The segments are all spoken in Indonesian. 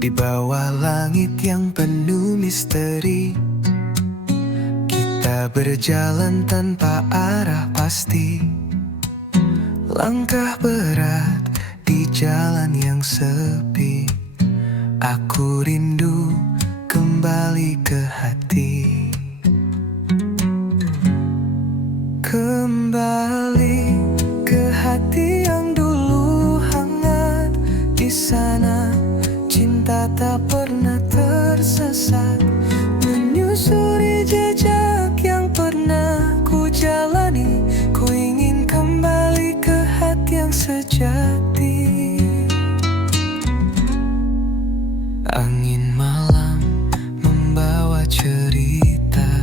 Di bawah langit yang penuh misteri, kita berjalan tanpa arah pasti. Langkah berat di jalan yang sepi. Aku rindu kembali ke hati. Kembali ke hati yang dulu hangat. Di sana cinta tak pernah tersesat, menyusuri jejak yang pernah ku jalani. Ku ingin kembali ke hati yang sejati. Angin malam membawa cerita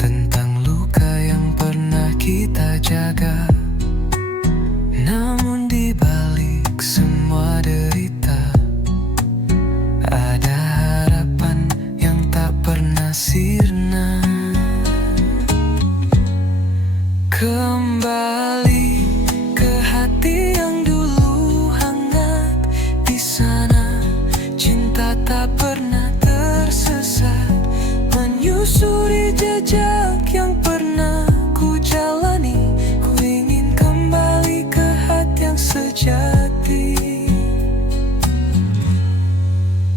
tentang luka yang pernah kita jaga. Namun di balik semua derita, ada harapan yang tak pernah sirna. Kembali ke hati yang dulu hangat. Di sana cinta tak pernah tersesat, menyusuri jejak yang pernah ku jalani. Ku ingin kembali ke hati yang sejati.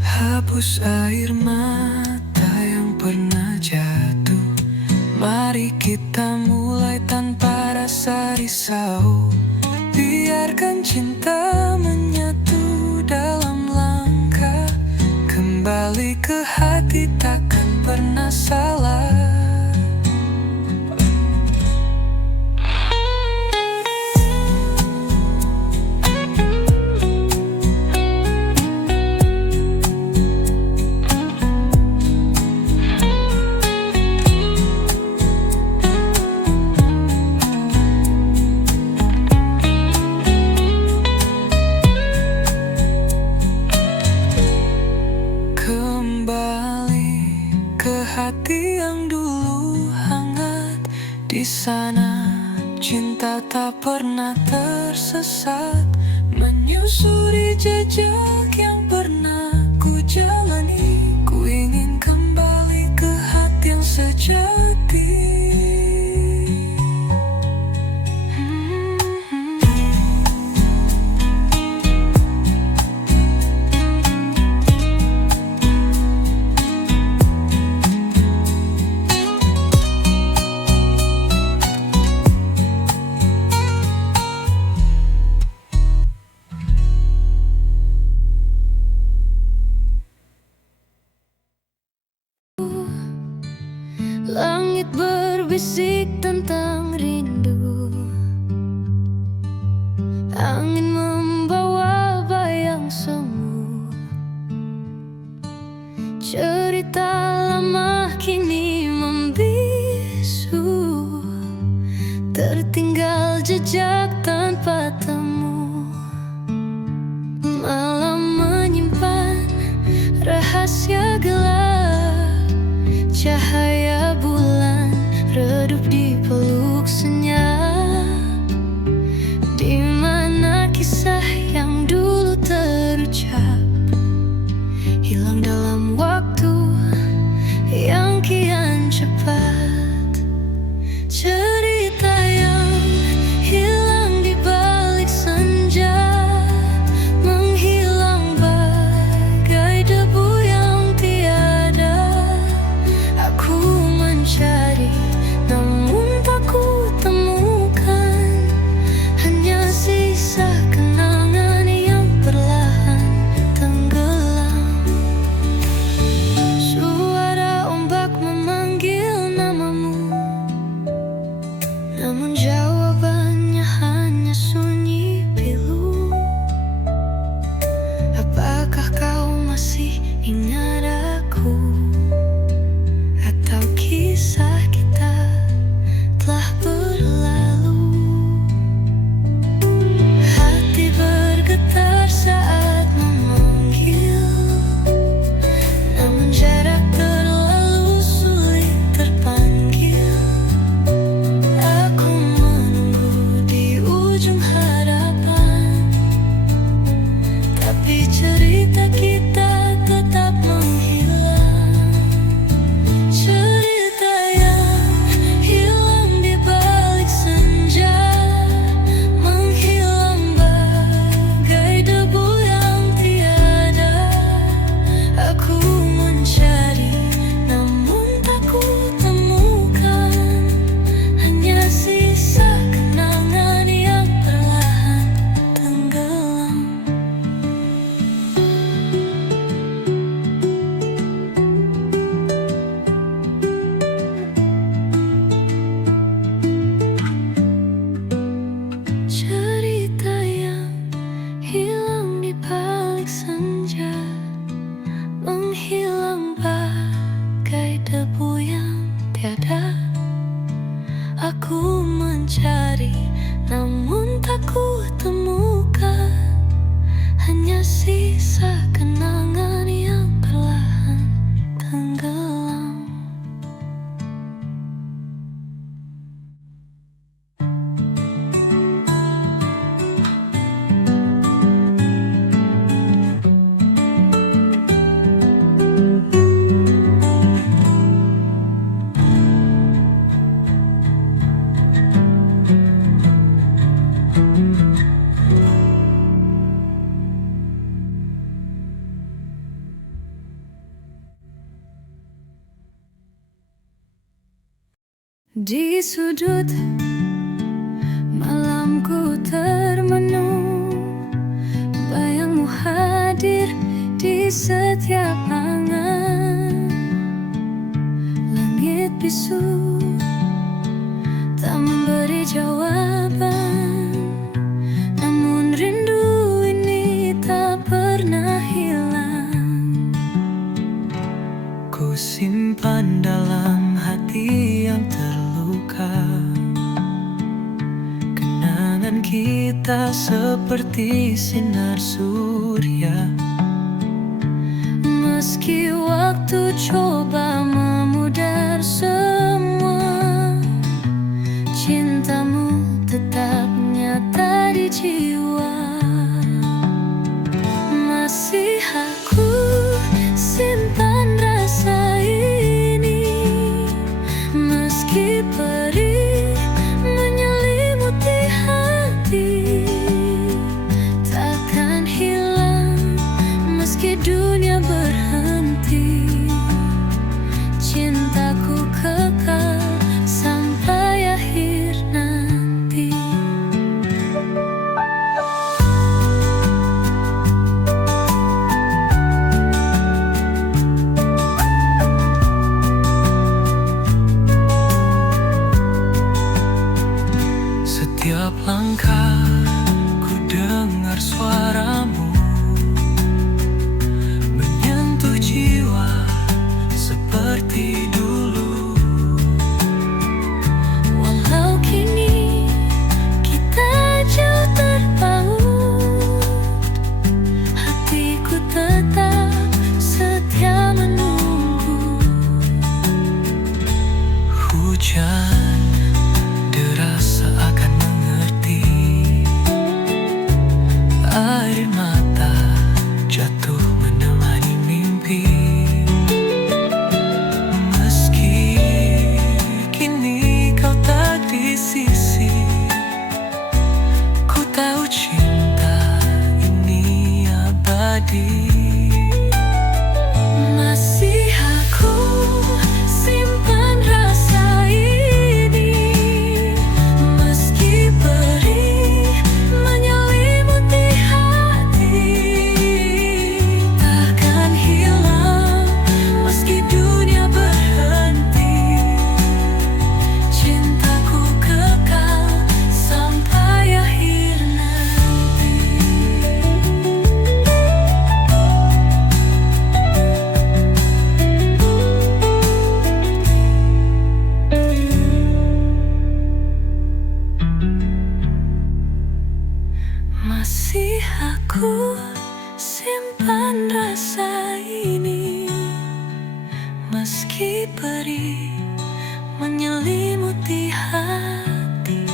Hapus air mata yang pernah jatuh. Mari kita mulai tanpa rasa risau. Biarkan cinta menyatu dalam langkah. Kembali ke hati takkan pernah salah. Kembali ke hati yang dulu hangat. Di sana cinta tak pernah tersesat, menyusuri jejak yang pernah ku jalani. Ku ingin kembali ke hati yang sejati. Langit berbisik tentang rindu. Angin membawa bayang semu. Cerita lama kini membisu. Tertinggal jejak tanpa temu. Malam menyimpan rahasia gelap. Cahaya bulan redup di peluk senyap. Di mana kisah yang dulu terucap hilang dalam waktu yang kian cepat. Cerita yang hilang di balik senja, menghilang bagai debu yang tiada. Aku mencari namun tak ku temukan. Di sudut malamku termenung, bayangmu hadir di setiap angan. Langit bisu tak memberi jawaban, namun rindu ini tak pernah hilang. Ku simpan dalam hati yang terluka, kenangan kita seperti sinar surya. Meski waktu coba memudar semua, cintamu tetap nyata di jiwa. Masih aku simpan rasa ini, meski perih menyelimuti hati. Takkan hilang meski dunia berhenti, cintaku kekal sampai akhir nanti. Setiap langkah ku dengar suaramu menyentuh jiwa seperti dulu. Walau kini kita jauh terpaut, hatiku tetap setia menunggu. Hujan deras seakan mengerti, air mata jatuh menemani mimpi. Meski kini kau tak di sisi, ku tahu cinta ini abadi. Masih aku simpan rasa ini, meski perih menyelimuti hati. Takkan hilang meski dunia berhenti, cintaku kekal sampai akhir nanti. Masih aku simpan rasa ini, meski perih menyelimuti hati.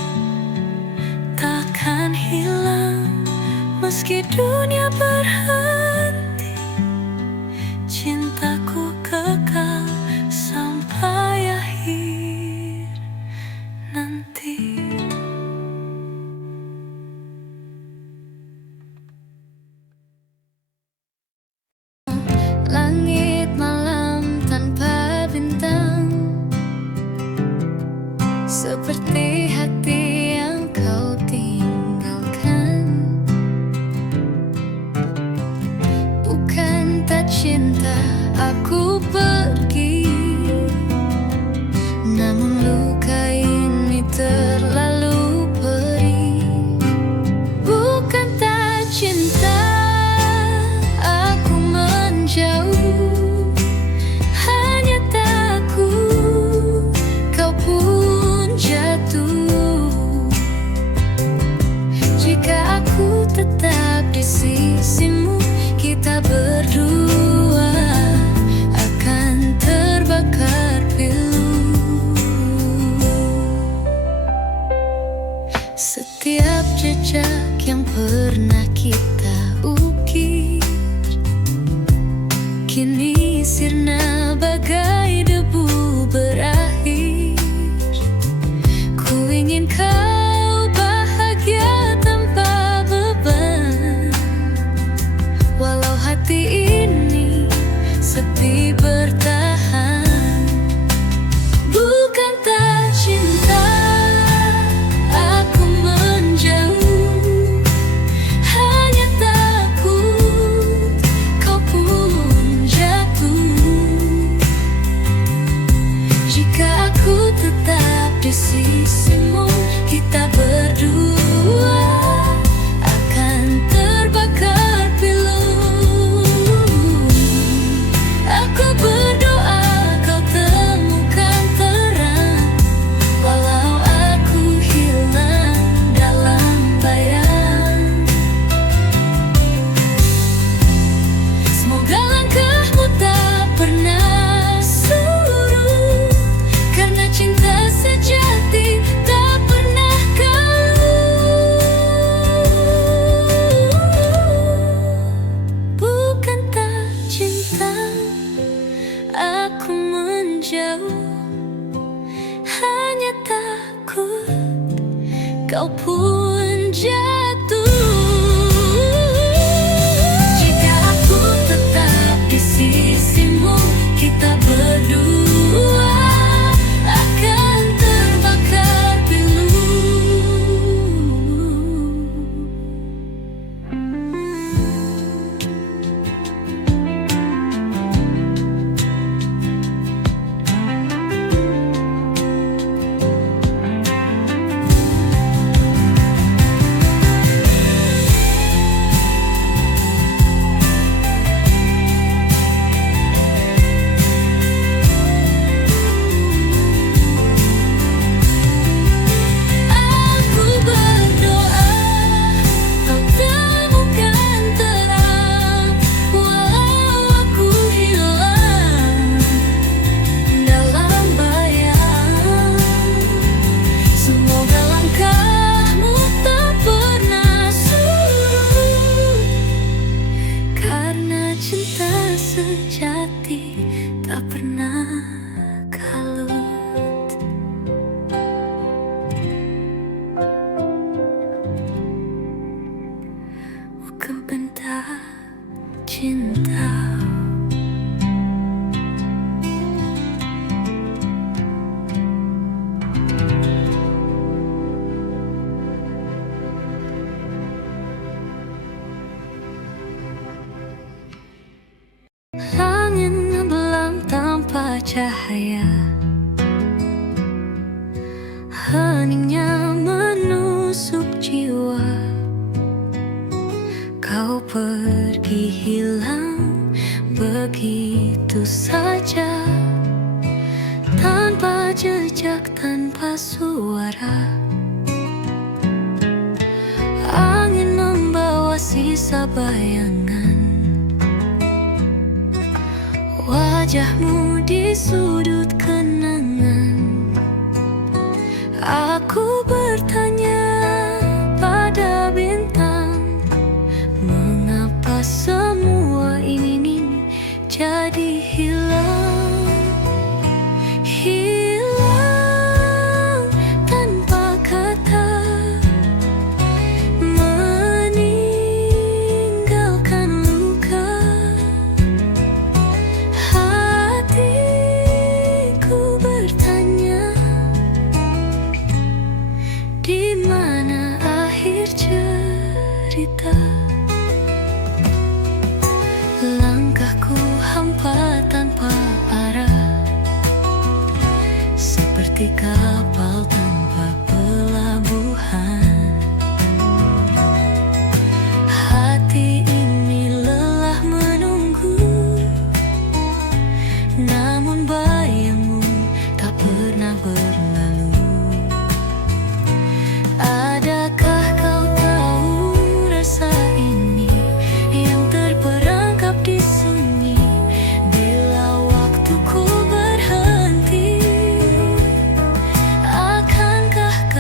Takkan hilang meski dunia berhenti, cintaku kekal sampai akhir nanti. Langit malam tanpa bintang, seperti hati yang kau tinggalkan. Bukan tak cinta aku pergi, namun luka ini terlalu perih. Bukan tak cinta aku menjauh, hanya takut kau pun jatuh. di sisimu, kita berdua akan terbakar pilu. Aku berdoa kau temukan terang, walau aku hilang dalam bayang. Semoga langkahmu tak pernah surut, karena cinta sejati tak pernah kalut. Bukan tak cinta aku menjauh, hanya takut kau pun jatuh. Jika aku tetap di sisimu, kita berdua akan terbakar pilu. Aku berdoa kau temukan terang, walau aku hilang dalam bayang. Semoga langkahmu tak pernah surut, karena cinta sejati tak pernah kalut. Bukan bentak cinta. Langit belam tanpa cahaya, heningnya menusuk jiwa. Kau pergi hilang begitu saja, tanpa jejak, tanpa suara. Angin membawa sisa bayangan, wajahmu di sudut kenangan. Aku bertanya pada bintang, mengapa semua ini jadi hilang? Hilang tanpa kata, meninggalkan luka. Hatiku bertanya, di mana akhir cerita? Langkahku hampa tanpa arah, seperti kapal tanpa pelabuhan. Hati ini lelah menunggu, namun bayangmu tak pernah berlalu. Adakah kau tahu rasa ini yang terperangkap di sunyi? Bila waktuku berhenti, akankah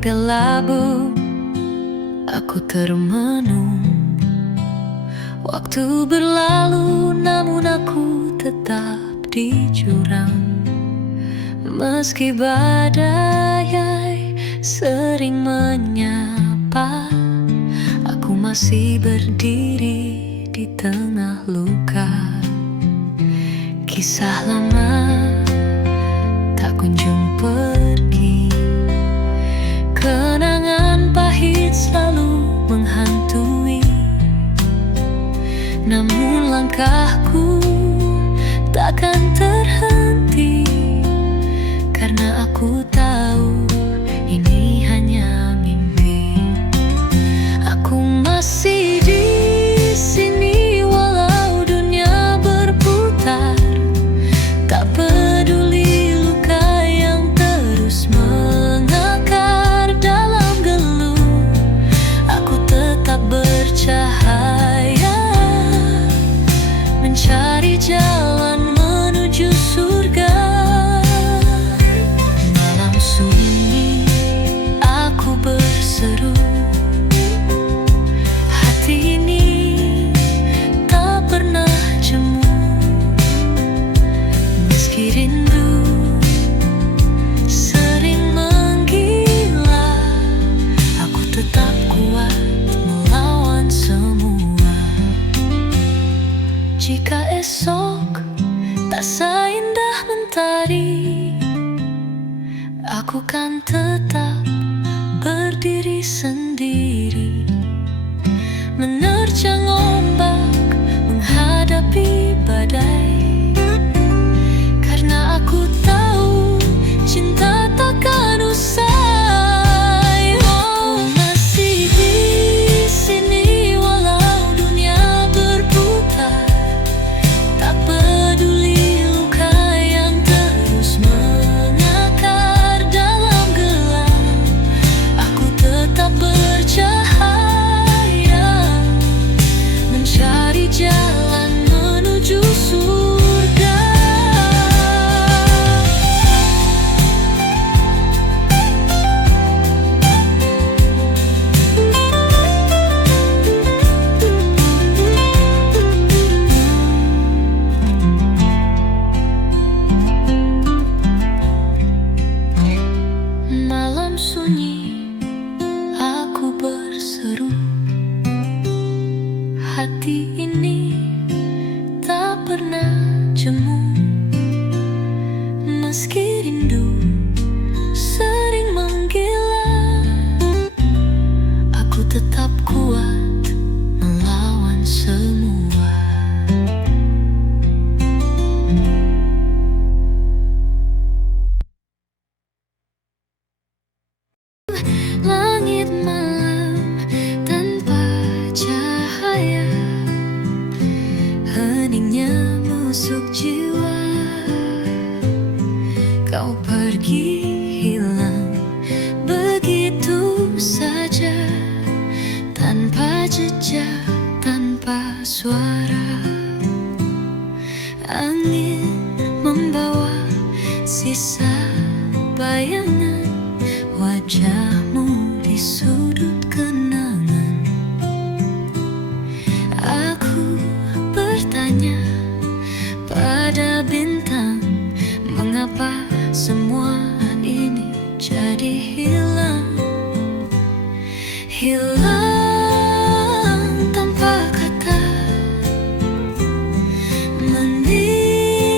langit kelabu, aku termenung. Waktu berlalu namun aku tetap di jurang. Meski badai sering menyapa, aku masih berdiri di tengah luka. Kisah lama tak kunjung pergi, kenangan pahit selalu menghantui. Namun langkahku takkan terhenti, karena aku tahu ini hanya mimpi. Aku masih di sini walau dunia berputar, tak peduli luka yang terus mengakar dalam gelap. Aku tetap bercahaya, mencari jalan menuju surga. Malam sunyi aku berseru, hati ini tak pernah jemu. Meski rindu sering menggila, aku tetap kuat melawan semua. Jika esok tak seindah mentari, aku kan tetap berdiri sendiri, menerjang ombak, menghadapi badai. Karena aku tahu cinta takkan usai. Oh, masih di sini walau dunia berputar, tak peduli luka yang terus mengakar dalam gelap. Aku tetap bercahaya, mencari jalan menuju surga. Malam sunyi aku berseru, hati ini tak pernah jemu. Meski rindu sering menggila, aku tetap kuat melawan semua. Langit malam tanpa cahaya, heningnya musuk jiwa. Kau pergi hilang begitu saja, tanpa jejak, tanpa suara. Angin membawa sisa bayangan wajahmu di sudut kenangan. Aku bertanya pada bintang, mengapa semua ini jadi hilang? Hilang tanpa kata, meninggalkan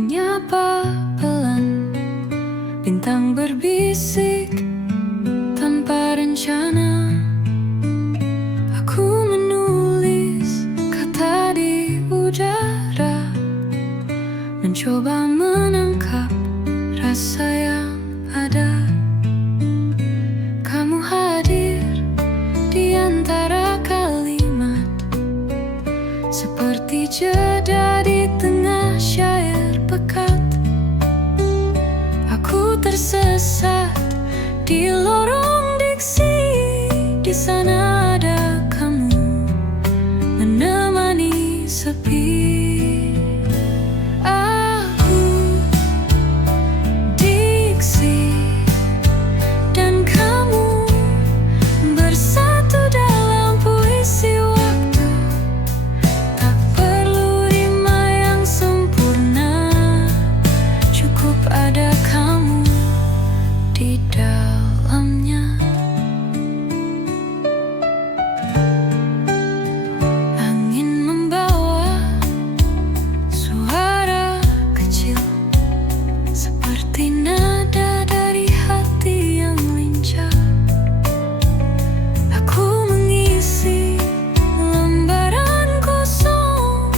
menyapa pelan, bintang berbisik tanpa rencana. Aku menulis kata di udara, mencoba menangkap rasa yang ada. Kamu hadir di antara kalimat, seperti jeda di tengah syair pekat. Aku tersesat di lorong diksi, di sana ada kamu menemani sepi. Aku diksi dan kamu bersatu dalam puisi waktu. Tak perlu rima yang sempurna, cukup ada kamu di dalamnya. Angin membawa suara kecil, seperti nada dari hati yang lincah. Aku mengisi lembaran kosong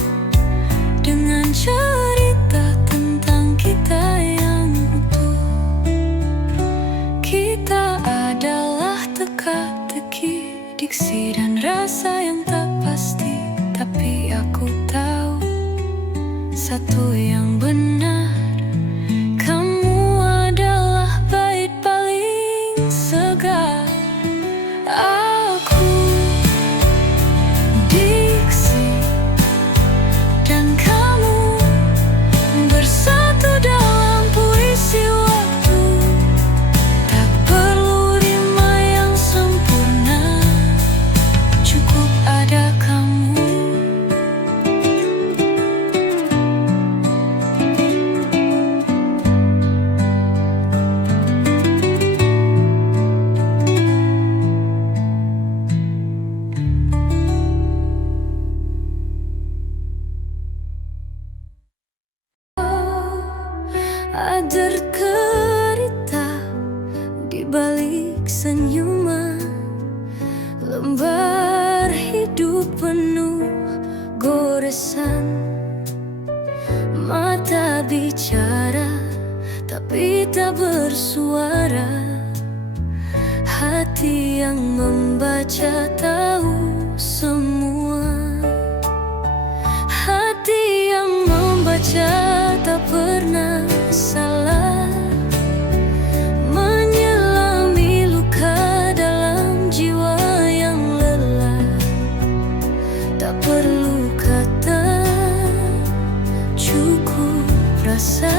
dengan cerita tentang kita yang utuh. Kita adalah teka-teki, diksi dan rasa yang tak pasti. Tapi aku tahu satu yang benar, kamu adalah bait paling segar. Aku diksi dan kamu bersatu dalam puisi waktu. Tak perlu rima yang sempurna, cukup ada kamu. Ada cerita di balik senyuman, lembar hidup penuh goresan. Mata bicara tapi tak bersuara, hati yang membaca tahu semua. Hati yang membaca tak pernah salah, menyelami luka dalam jiwa yang lelah. Tak perlu kata, cukup rasa.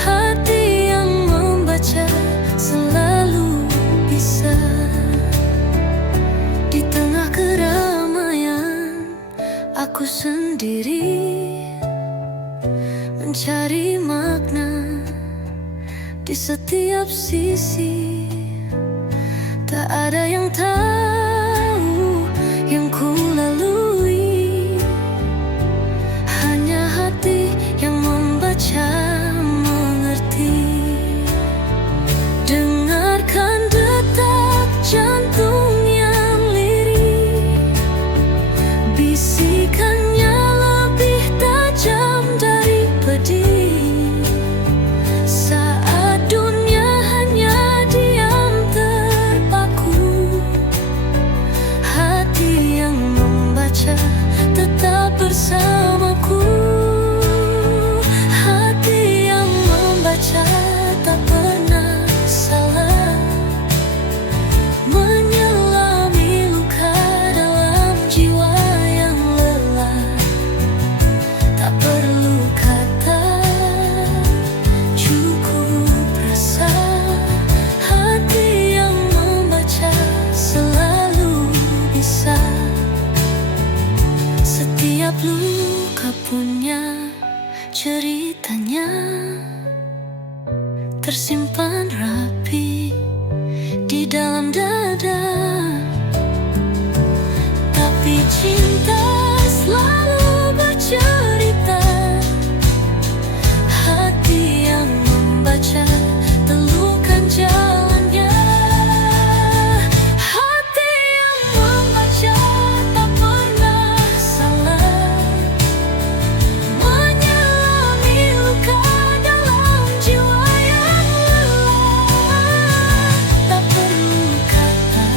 Hati yang membaca selalu bisa. Di tengah keramaian, aku sendiri mencari makna di setiap sisi. Tak ada yang tahu yang ku lalui, hanya hati yang membaca mengerti. Dengarkan detak jantung yang lirih, bisikannya lebih tajam dari pedih. Saat dunia hanya diam terpaku, hati yang membaca tetap bersamaku. Hati yang membaca tak pernah salah, menyelami luka dalam jiwa yang lelah. Tak perlu kata, cukup rasa. Hati yang membaca selalu bisa. Setiap luka punya ceritanya, tersimpan rapi di dalam dada. Tapi cinta selalu bercerita, membaca, telukan jalannya. Hati yang membaca tak pernah salah, menyelami luka dalam jiwa yang lelah. Tak perlu kata,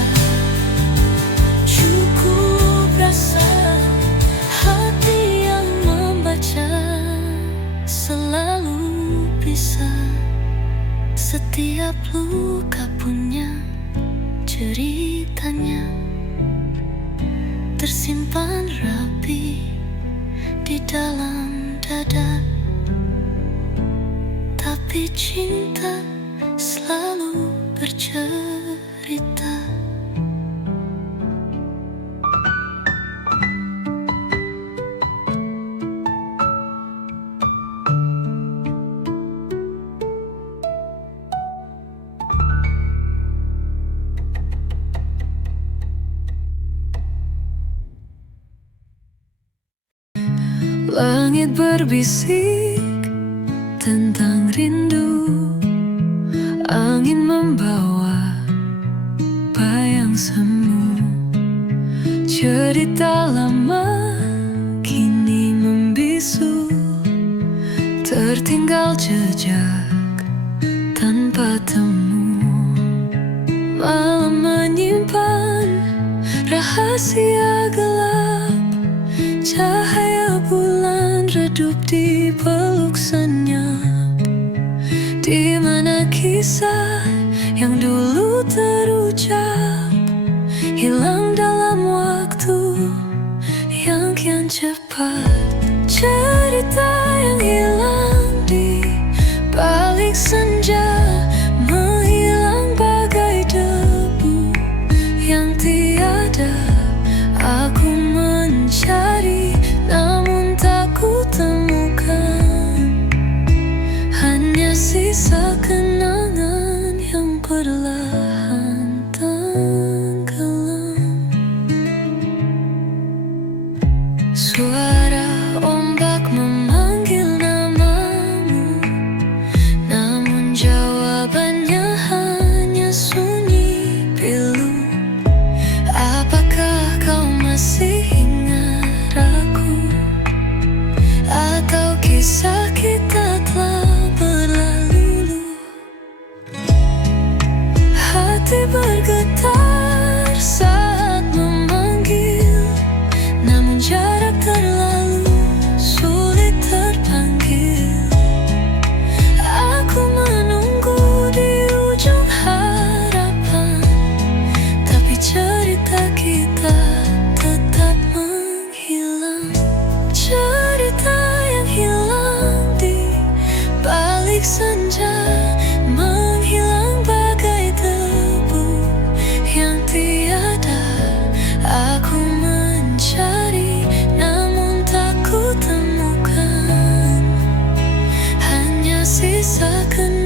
cukup rasa. Hati yang membaca selalu bisa. Setiap luka punya ceritanya, tersimpan rapi di dalam dada. Tapi cinta selalu bercerita. Langit berbisik tentang rindu, angin membawa bayang semu. Cerita lama kini membisu, tertinggal jejak tanpa temu. Malam menyimpan rahasia gelap, cahaya bulan redup di peluk senyap. Di mana kisah yang dulu terucap hilang dalam waktu yang kian cepat. Cerita yang hilang di balik senja, menghilang bagai debu yang tiada. Aku mencari namun tak kutemukan, hanya sisa kenangan yang perlahan tenggelam. Suara ombak memanggil namamu, namun jawabannya hanya sunyi pilu. Apakah kau masih ingat aku, atau kisah kita telah berlalu? Hati bergetar saat memanggil, namun jarak terlalu sulit terpanggil. Aku menunggu di ujung harapan, tapi cerita kita tetap menghilang. Cerita yang hilang di balik senja, menghilang bagai debu yang tiada. Aku mencari namun tak kutemukan, hanya sisa kenangan